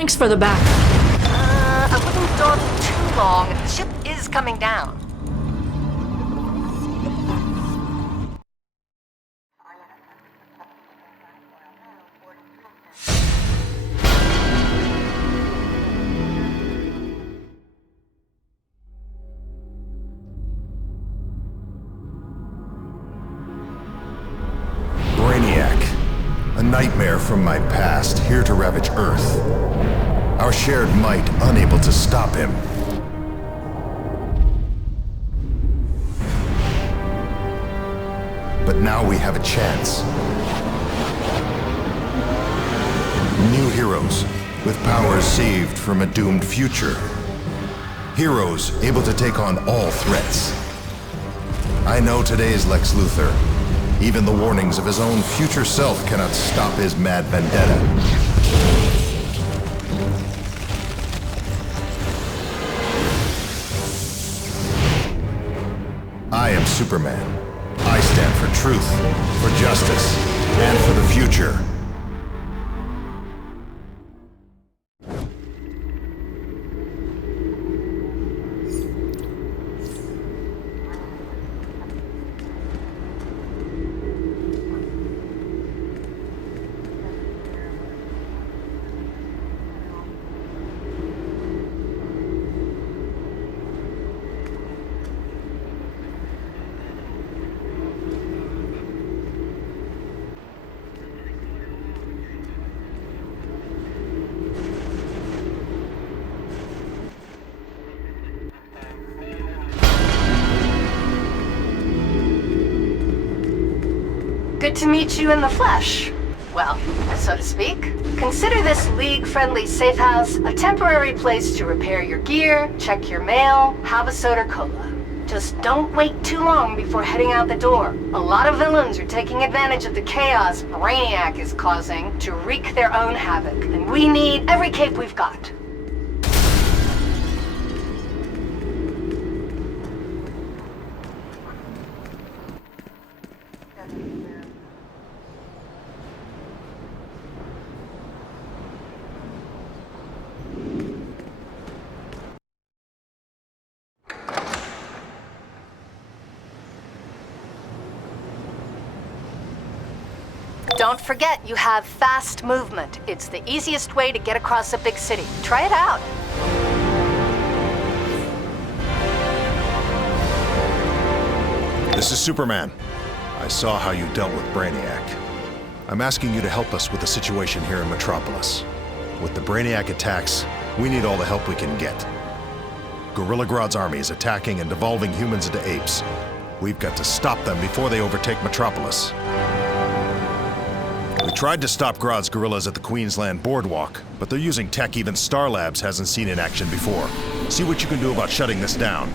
Thanks for the back. I wouldn't dawdle too long. The ship is coming down. Brainiac, a nightmare from my past, here to ravage Earth. Our shared might unable to stop him. But now we have a chance. New heroes, with powers saved from a doomed future. Heroes able to take on all threats. I know today's Lex Luthor. Even the warnings of his own future self cannot stop his mad vendetta. I am Superman. I stand for truth, for justice, and for the future. Good to meet you in the flesh. Well, so to speak. Consider this League-friendly safe house a temporary place to repair your gear, check your mail, have a soda cola. Just don't wait too long before heading out the door. A lot of villains are taking advantage of the chaos Brainiac is causing to wreak their own havoc, and we need every cape we've got. Don't forget, you have fast movement. It's the easiest way to get across a big city. Try it out. This is Superman. I saw how you dealt with Brainiac. I'm asking you to help us with the situation here in Metropolis. With the Brainiac attacks, we need all the help we can get. Gorilla Grodd's army is attacking and devolving humans into apes. We've got to stop them before they overtake Metropolis. We tried to stop Grodd's gorillas at the Queensland Boardwalk, but they're using tech even Star Labs hasn't seen in action before. See what you can do about shutting this down.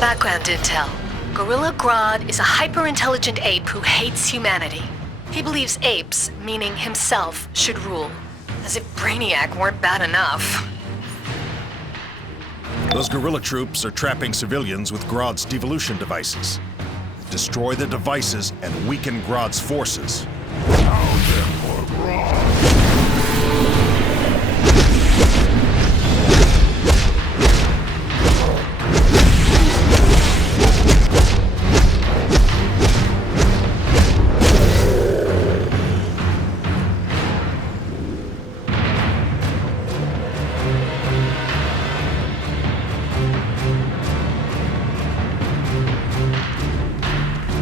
background intel. Gorilla Grodd is a hyper-intelligent ape who hates humanity. He believes apes, meaning himself, should rule. As if Brainiac weren't bad enough. Those guerrilla troops are trapping civilians with Grodd's devolution devices. Destroy the devices and weaken Grodd's forces. Pound them for Grodd.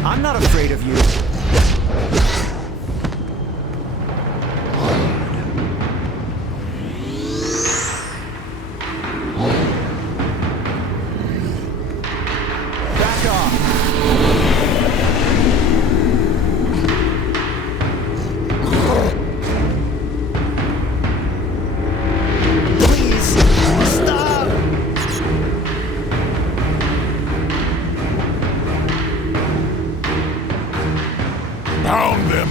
I'm not afraid of you. Back off. Please, stop! Pound them.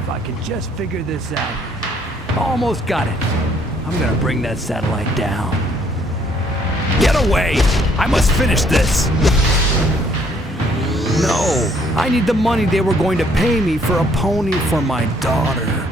If I could just figure this out. Almost got it. I'm gonna bring that satellite down. Get away! I must finish this! No! I need the money they were going to pay me for a pony for my daughter.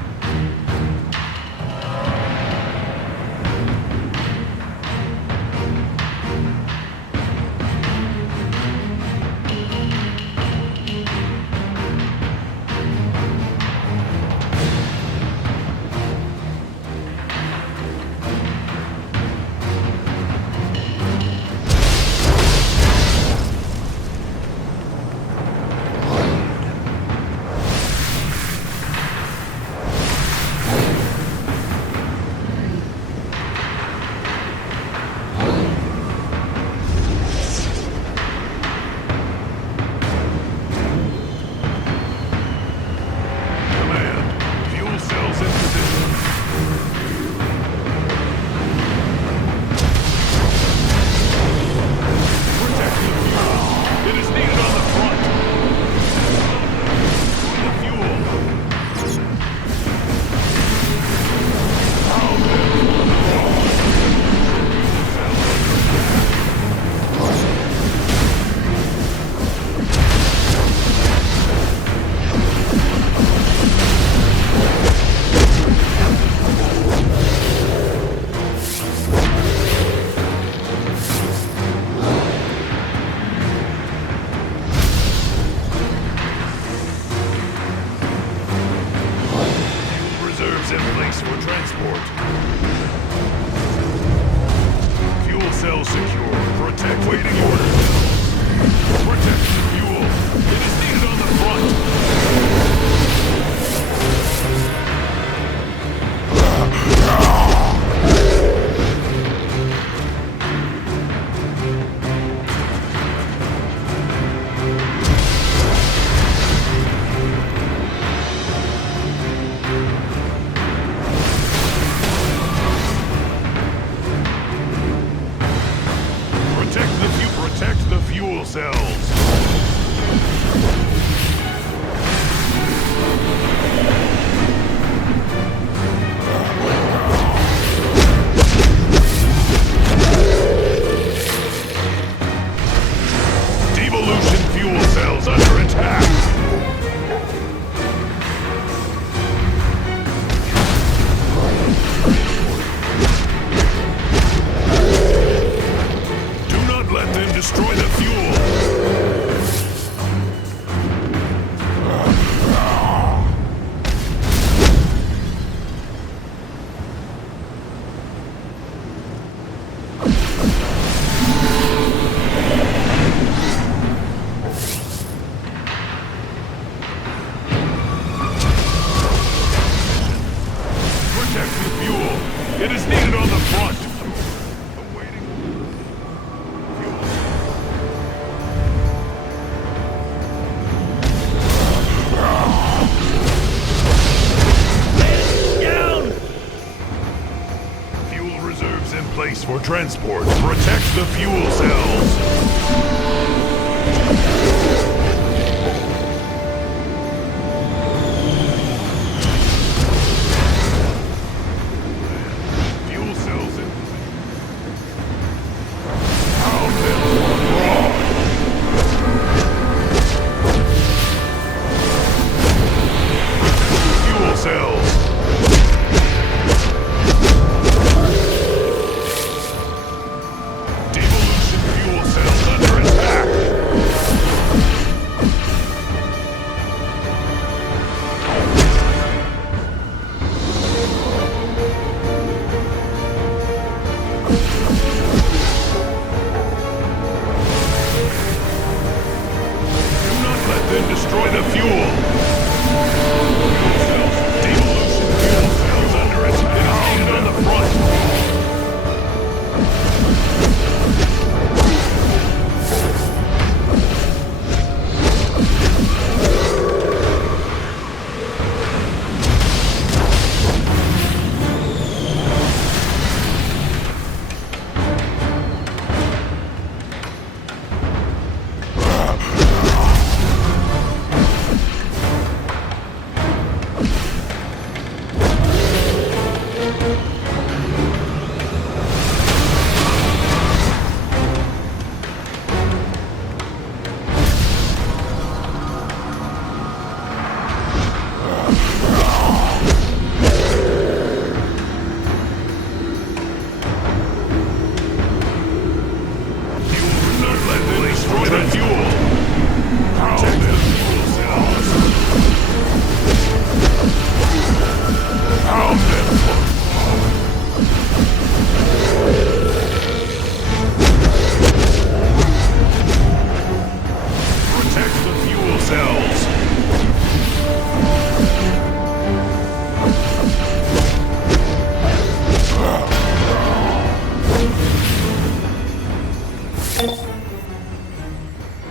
transport. Fuel cell secure. Protect waiting orders. Protect the fuel. It is needed on the front. Protect the fuel cells. Devolution fuel cells under attack. Let them destroy the fuel! Protect the fuel! It is needed on the front! In place for transport. Protect the fuel cells. Fuel cells in. Pound them abroad. Fuel cells. Destroy the fuel! Fuel cells! Devolution fuel cells under attack! It is needed on the front!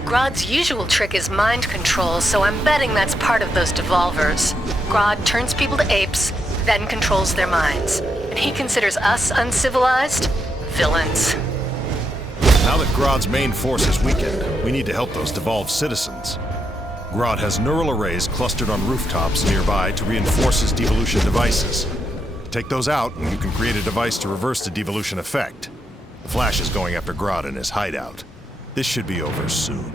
Grodd's usual trick is mind control, so I'm betting that's part of those devolvers. Grodd turns people to apes, then controls their minds. And he considers us uncivilized? Villains. Now that Grodd's main force is weakened, we need to help those devolved citizens. Grodd has neural arrays clustered on rooftops nearby to reinforce his devolution devices. Take those out, and you can create a device to reverse the devolution effect. The Flash is going after Grodd in his hideout. This should be over soon.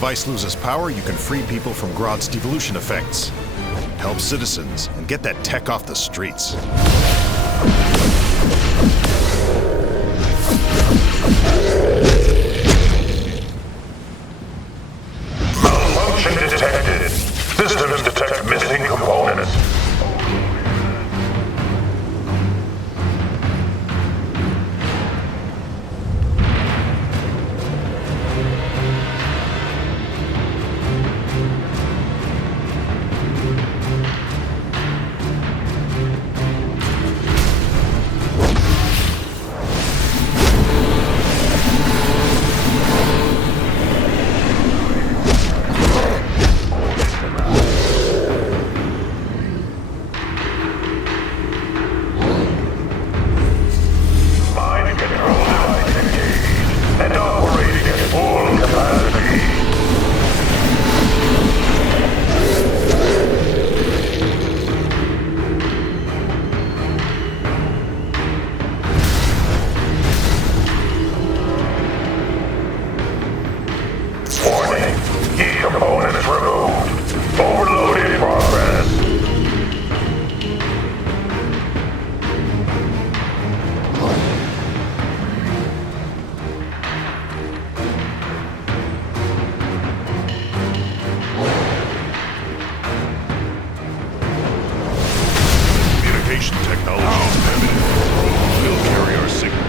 device loses power, you can free people from Grodd's devolution effects, help citizens, and get that tech off the streets. Malfunction detected. Systems detect missing components. Components removed. Overload in progress. Communication technology is evident. We'll carry our signal.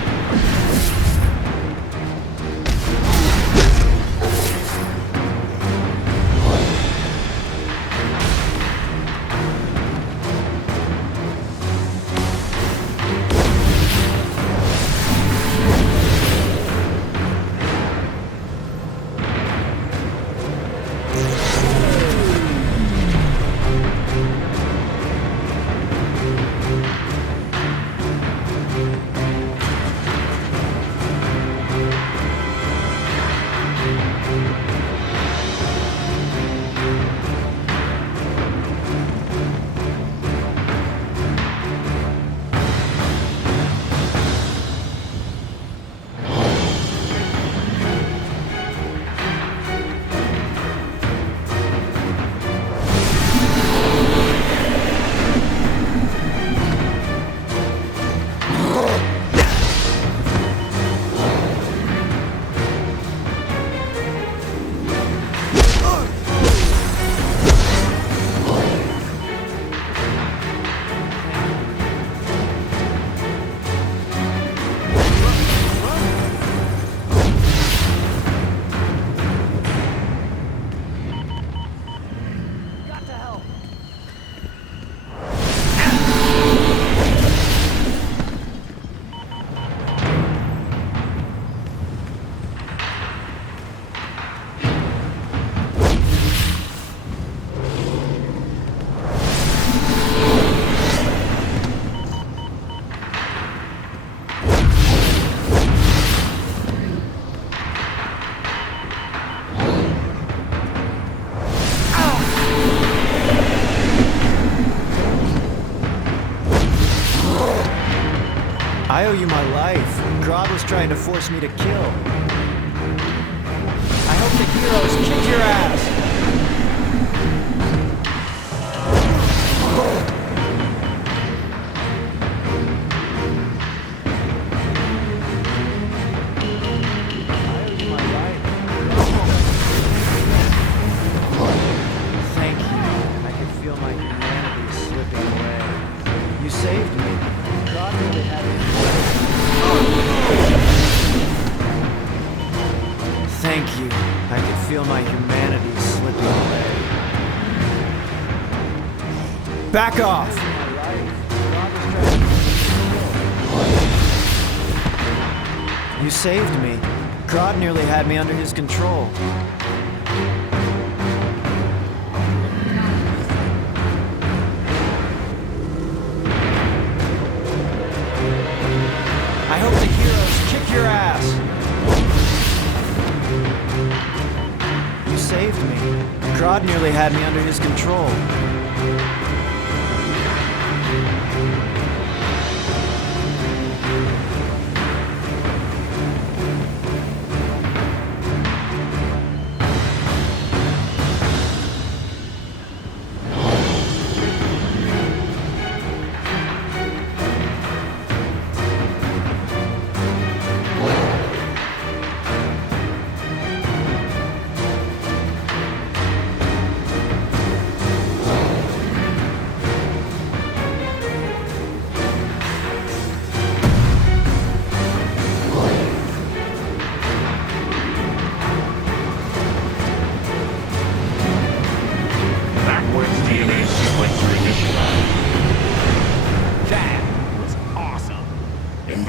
I owe you my life. Grodd was trying to force me to kill. I hope the heroes kick your ass! I owe you my life. Thank you. I could feel my humanity slipping away. You saved me. Grodd really had it. Thank you. I could feel my humanity slipping away. Back off! You saved me. Grodd nearly had me under his control. I hope the heroes kick your ass! You saved me. Grodd nearly had me under his control.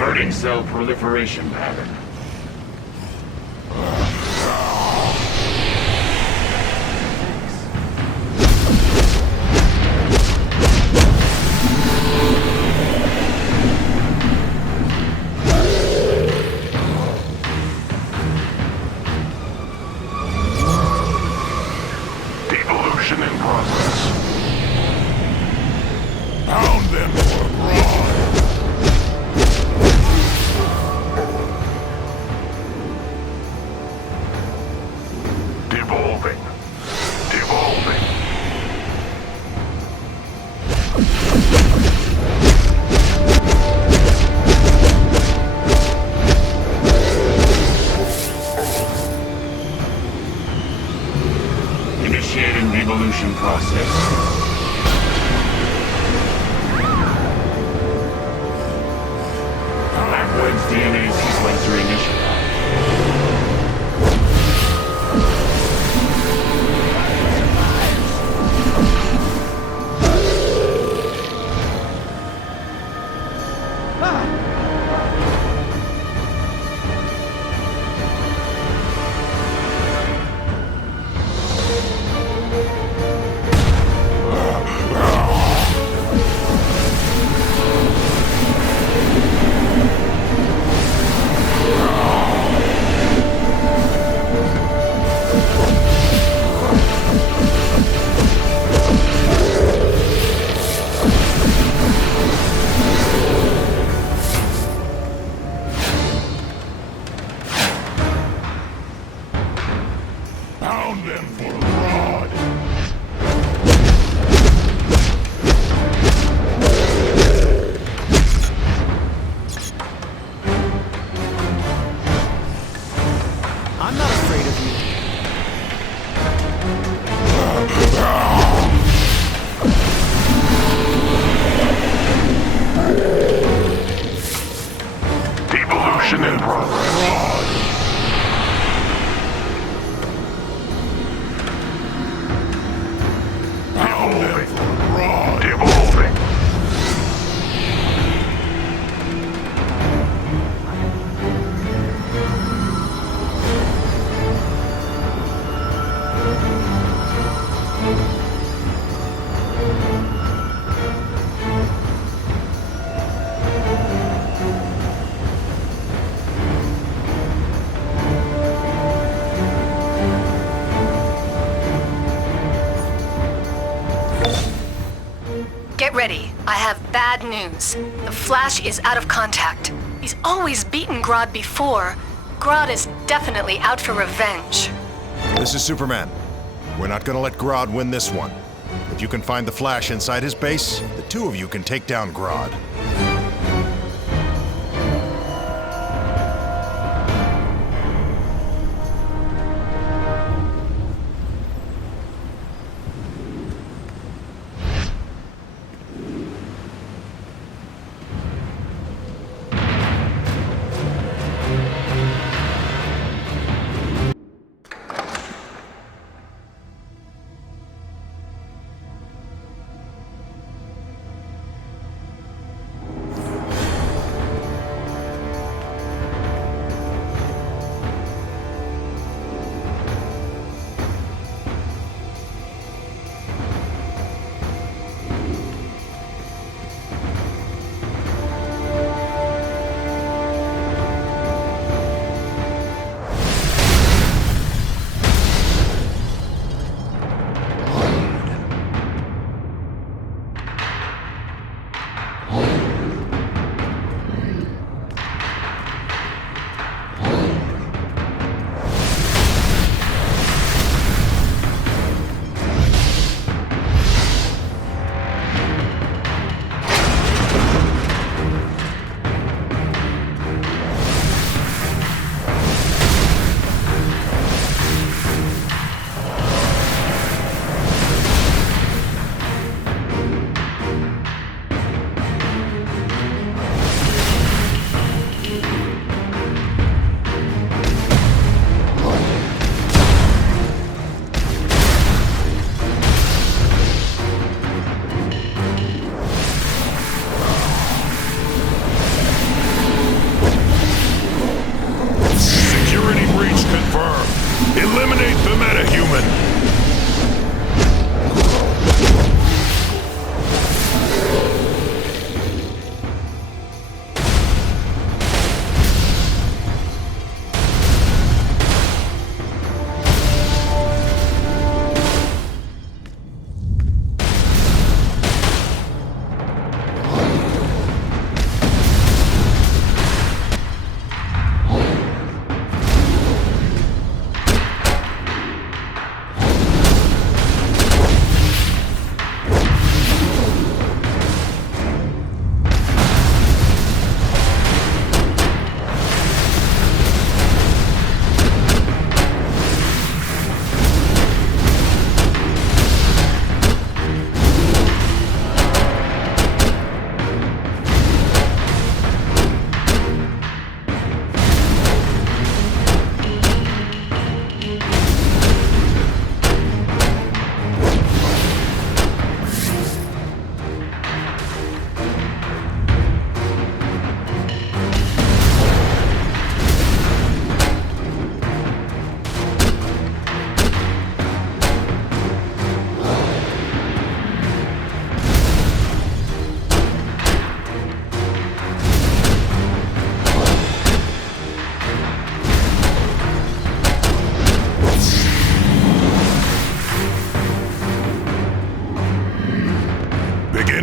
Averting cell proliferation pattern. Devolution in progress. Pound them for Grodd. Devolving. Devolving. Initiating devolution process. Backwards DNA sequencer initialized. Pound them for Grodd. I'm not afraid of you. Devolution in progress. Devolving. Devolving. Get ready. I have bad news. The Flash is out of contact. He's always beaten Grodd before. Grodd is definitely out for revenge. This is Superman. We're not gonna let Grodd win this one. If you can find the Flash inside his base, the two of you can take down Grodd.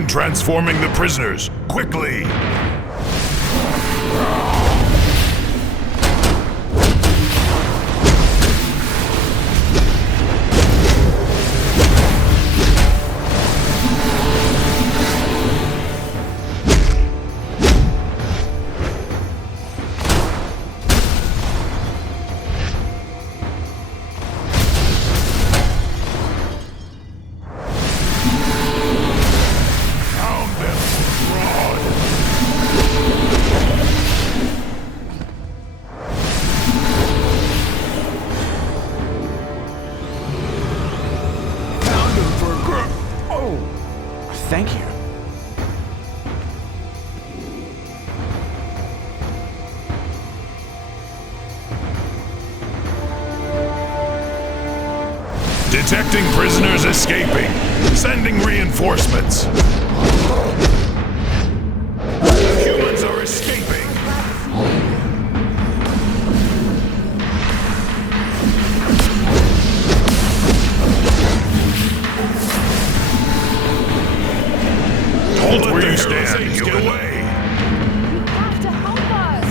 transforming the prisoners, quickly! Thank you. Detecting prisoners escaping. Sending reinforcements. Humans are escaping. Hold where you stand. Get away. You have to help us!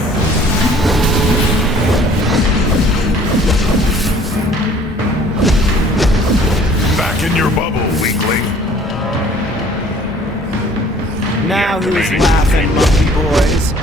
Back in your bubble, weakling. Now who's laughing, monkey boys?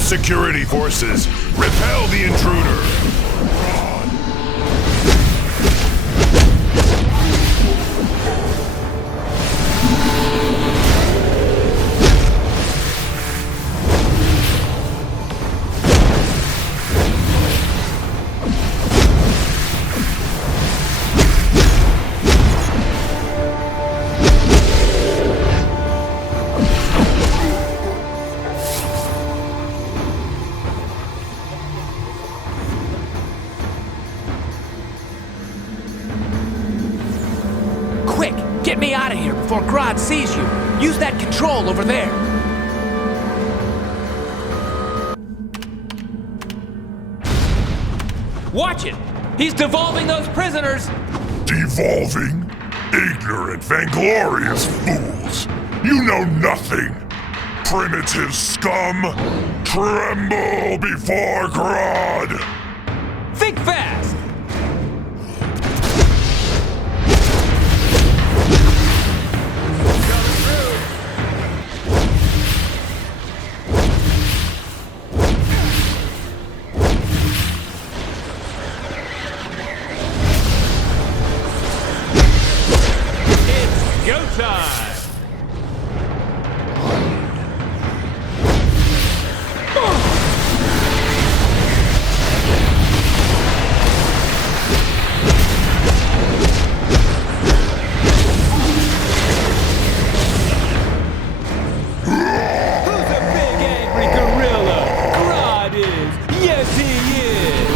Security forces, repel the intruder! Get me out of here before Grodd sees you. Use that control over there. Watch it! He's devolving those prisoners! Devolving? Ignorant, vainglorious fools! You know nothing! Primitive scum! Tremble before Grodd! Think fast! Go time! Who's a big angry gorilla? Grodd is! Yes, he is!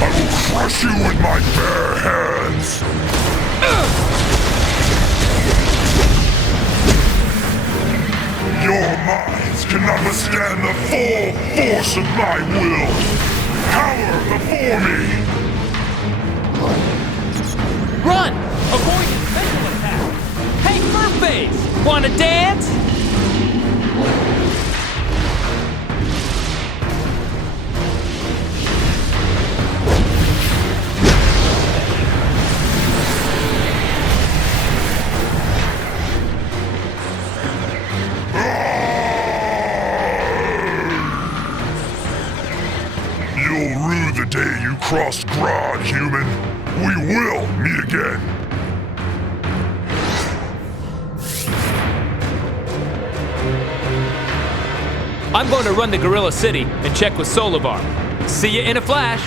I will crush you with my bare hands! Your minds cannot withstand the full force of my will! Cower before me! Wanna dance? You'll rue the day you crossed Grodd, human. We will meet again. I'm going to run to Gorilla City and check with Solovar. See you in a flash.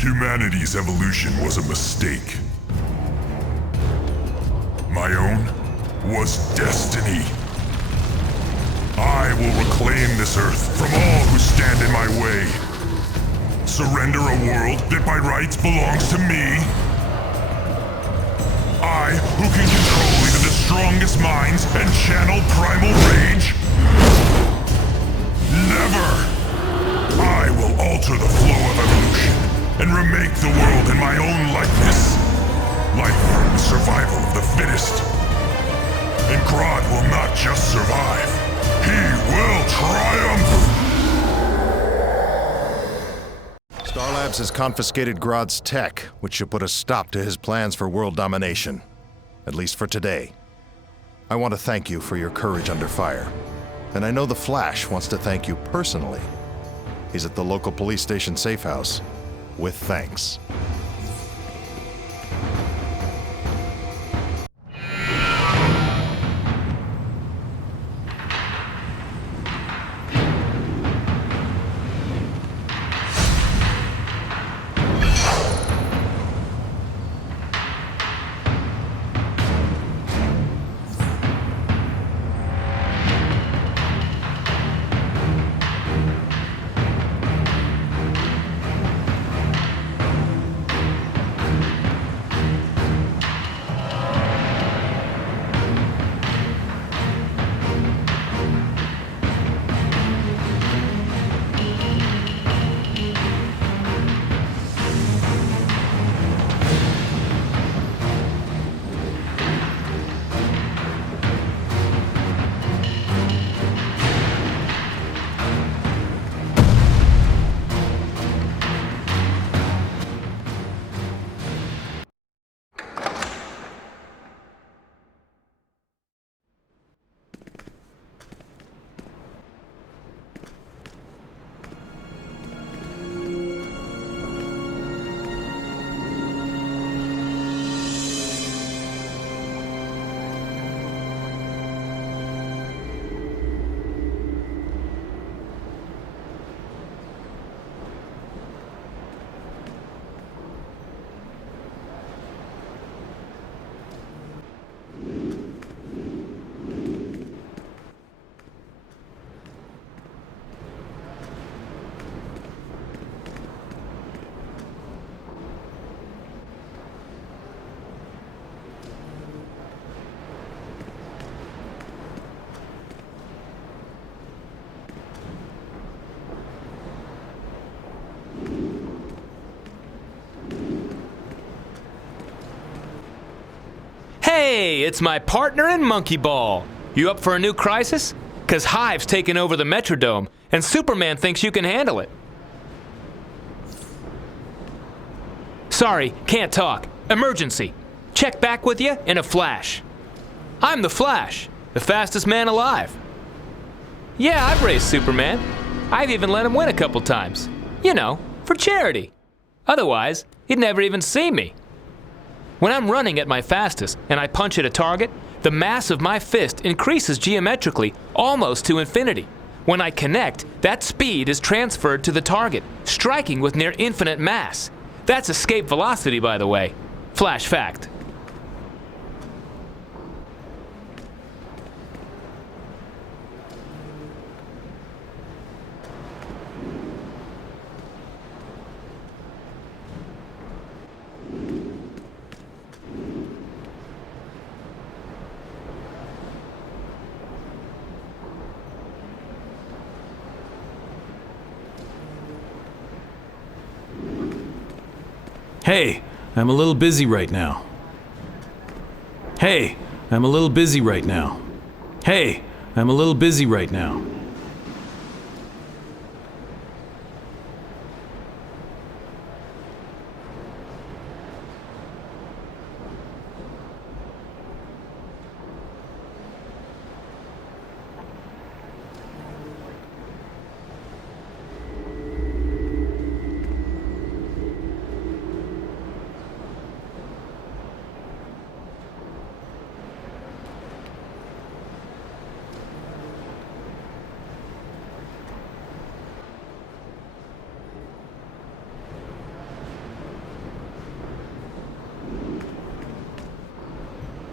Humanity's evolution was a mistake. My own was destiny. I will reclaim this Earth from all who stand in my way. Surrender a world that by rights belongs to me. I, who can control even the strongest minds and channel primal rage. Never! I will alter the flow of evolution and remake the world in my own likeness. Life is survival of the fittest. And Grodd will not just survive. He will triumph! Star Labs has confiscated Grodd's tech, which should put a stop to his plans for world domination. At least for today. I want to thank you for your courage under fire. And I know the Flash wants to thank you personally. He's at the local police station safe house. With thanks. Hey, it's my partner in Monkey Ball. You up for a new crisis? 'Cause Hive's taken over the Metrodome, and Superman thinks you can handle it. Sorry, can't talk. Emergency. Check back with you in a flash. I'm the Flash, the fastest man alive. Yeah, I've raced Superman. I've even let him win a couple times. You know, for charity. Otherwise, he'd never even see me. When I'm running at my fastest and I punch at a target, the mass of my fist increases geometrically almost to infinity. When I connect, that speed is transferred to the target, striking with near infinite mass. That's escape velocity, by the way. Flash fact. Hey, I'm a little busy right now. Hey, I'm a little busy right now. Hey, I'm a little busy right now.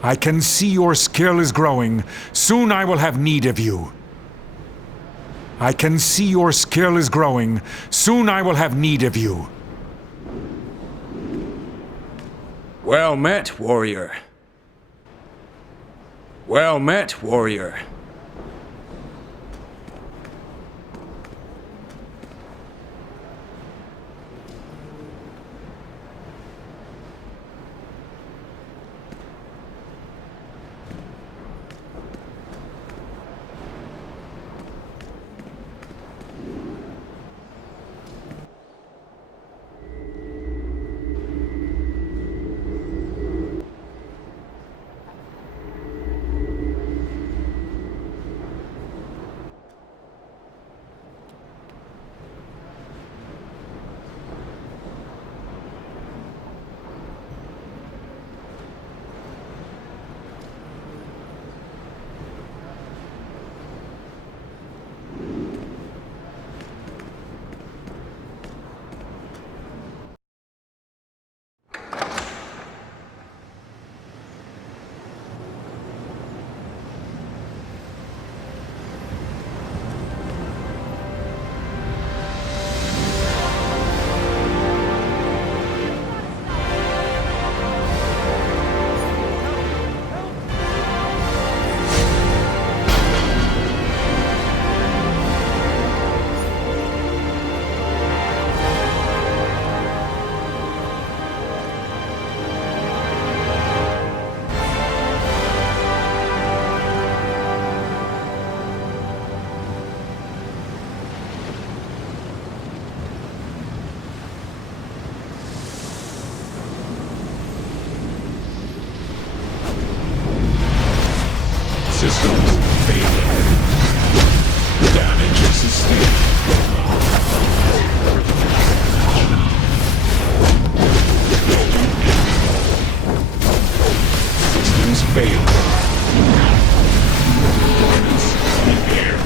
I can see your skill is growing. Soon I will have need of you. I can see your skill is growing. Soon I will have need of you. Well met, warrior. Well met, warrior. Systems failing. Damage sustained. Systems failing. Performance impaired.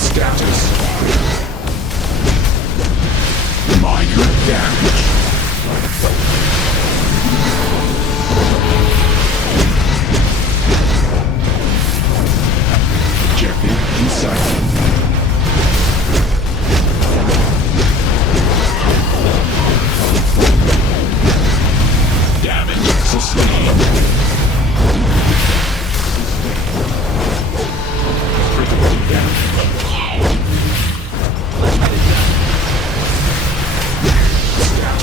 Status. Minor damage. Objective in sight. Damage sustained. Critical damage. Status.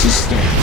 Sustained.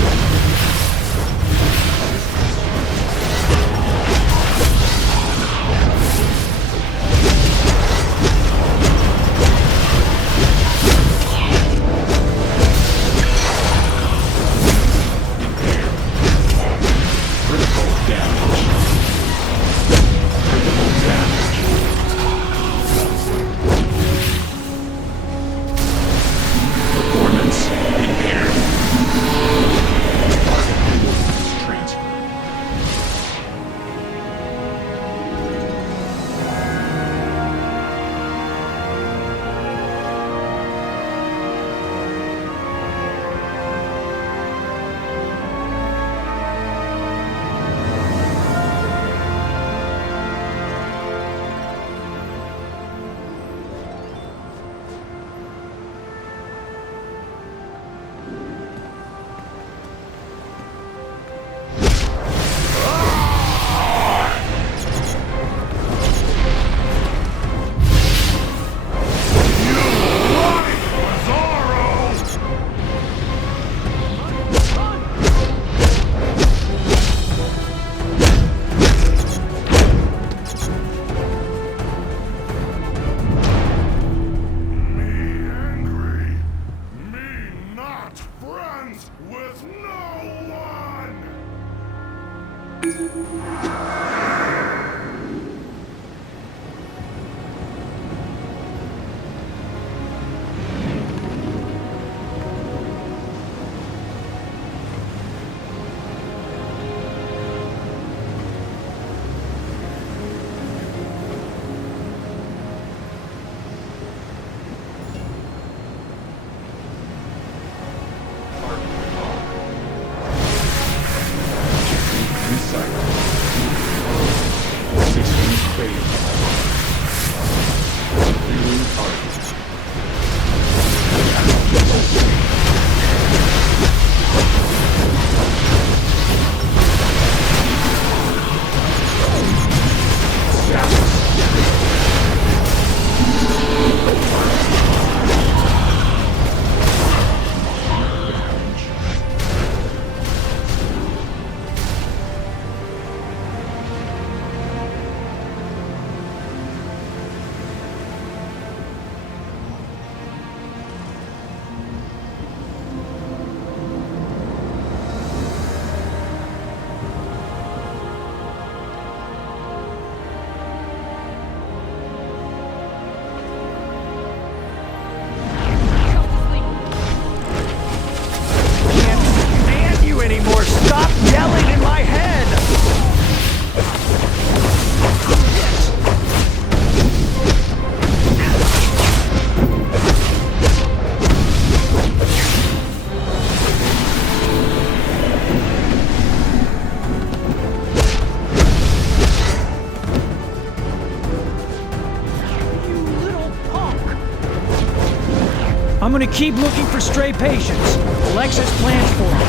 I'm gonna keep looking for stray patients. Alexis plans for them.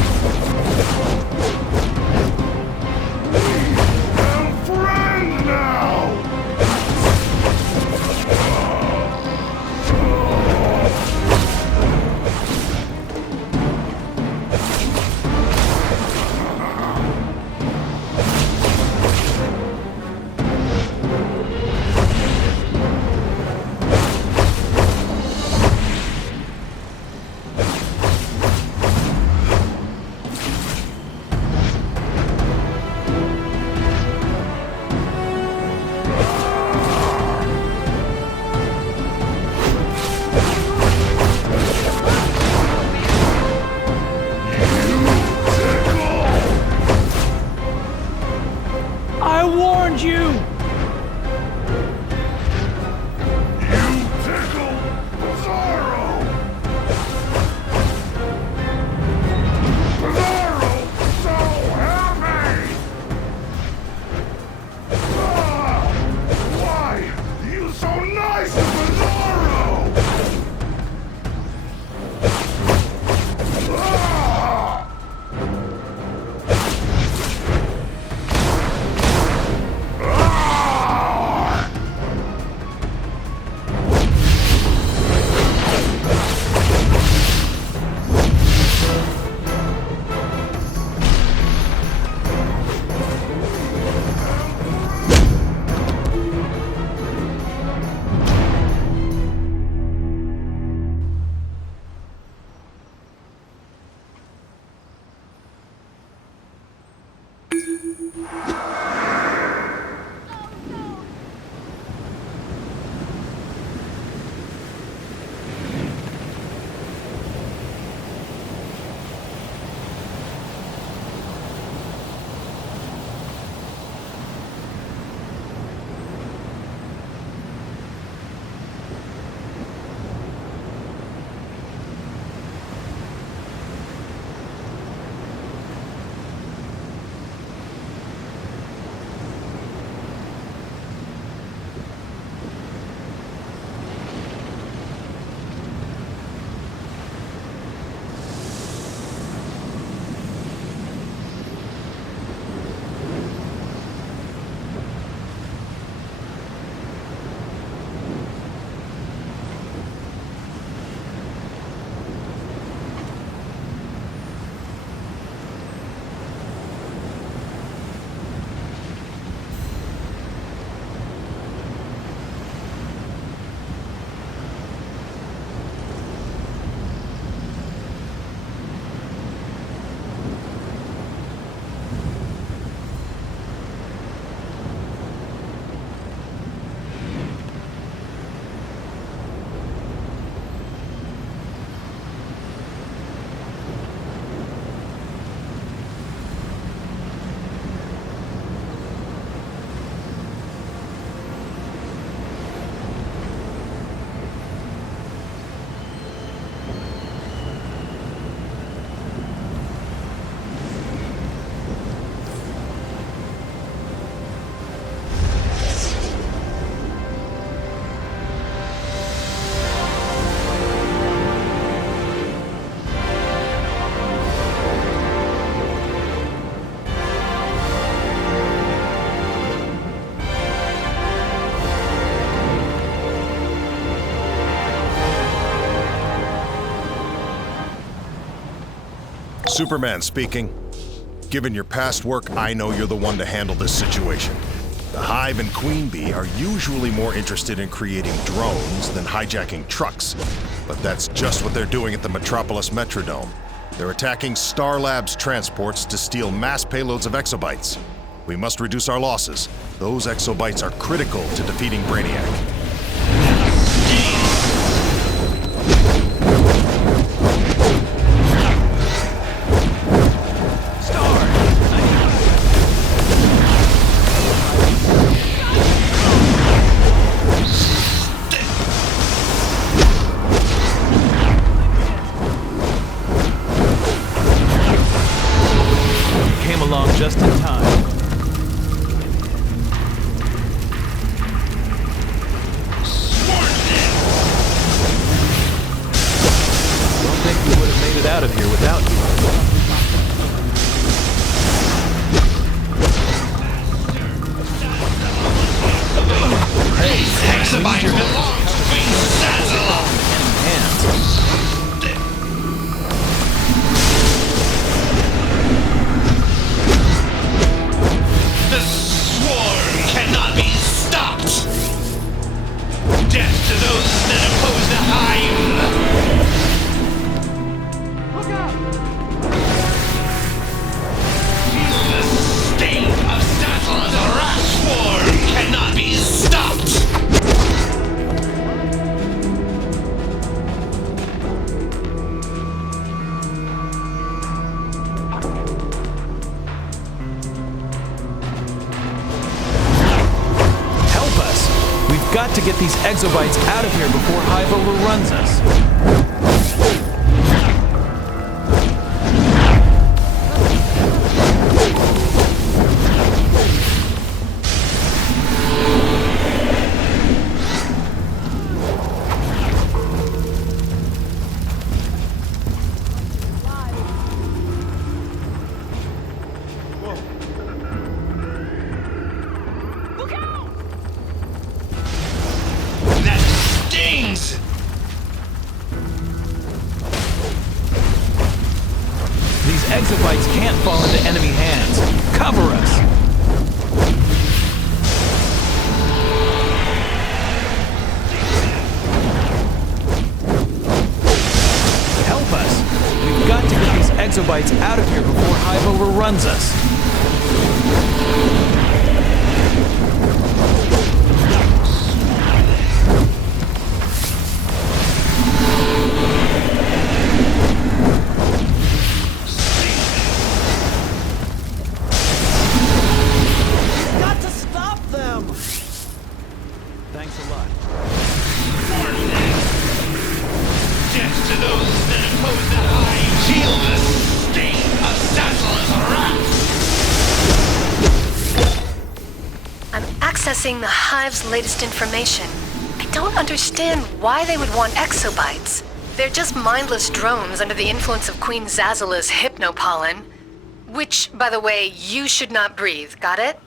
I'm friends now! Superman speaking. Given your past work, I know you're the one to handle this situation. The Hive and Queen Bee are usually more interested in creating drones than hijacking trucks, but that's just what they're doing at the Metropolis Metrodome. They're attacking Star Labs transports to steal mass payloads of exobytes. We must reduce our losses. Those exobytes are critical to defeating Brainiac. Just in time. Don't think we would have made it out of here without you. Hey, exobyte belongs to Queen Sazzle! Hands. Death to those that oppose the Hive! Look out! The sting of Sazzle's rash swarm cannot be stopped! Got to get these exobytes out of here before Hive overruns us. Exobytes can't fall into enemy hands. Cover us! Help us! We've got to get these exobytes out of here before Hive overruns us. Got to stop them! Thanks a lot. Death to those that oppose the high shield the sting of Zazzle's wrath. I'm accessing the Hive's latest information. I don't understand why they would want exobites. They're just mindless drones under the influence of Queen Zazzala's hypnopollen. Which, by the way, you should not breathe, got it?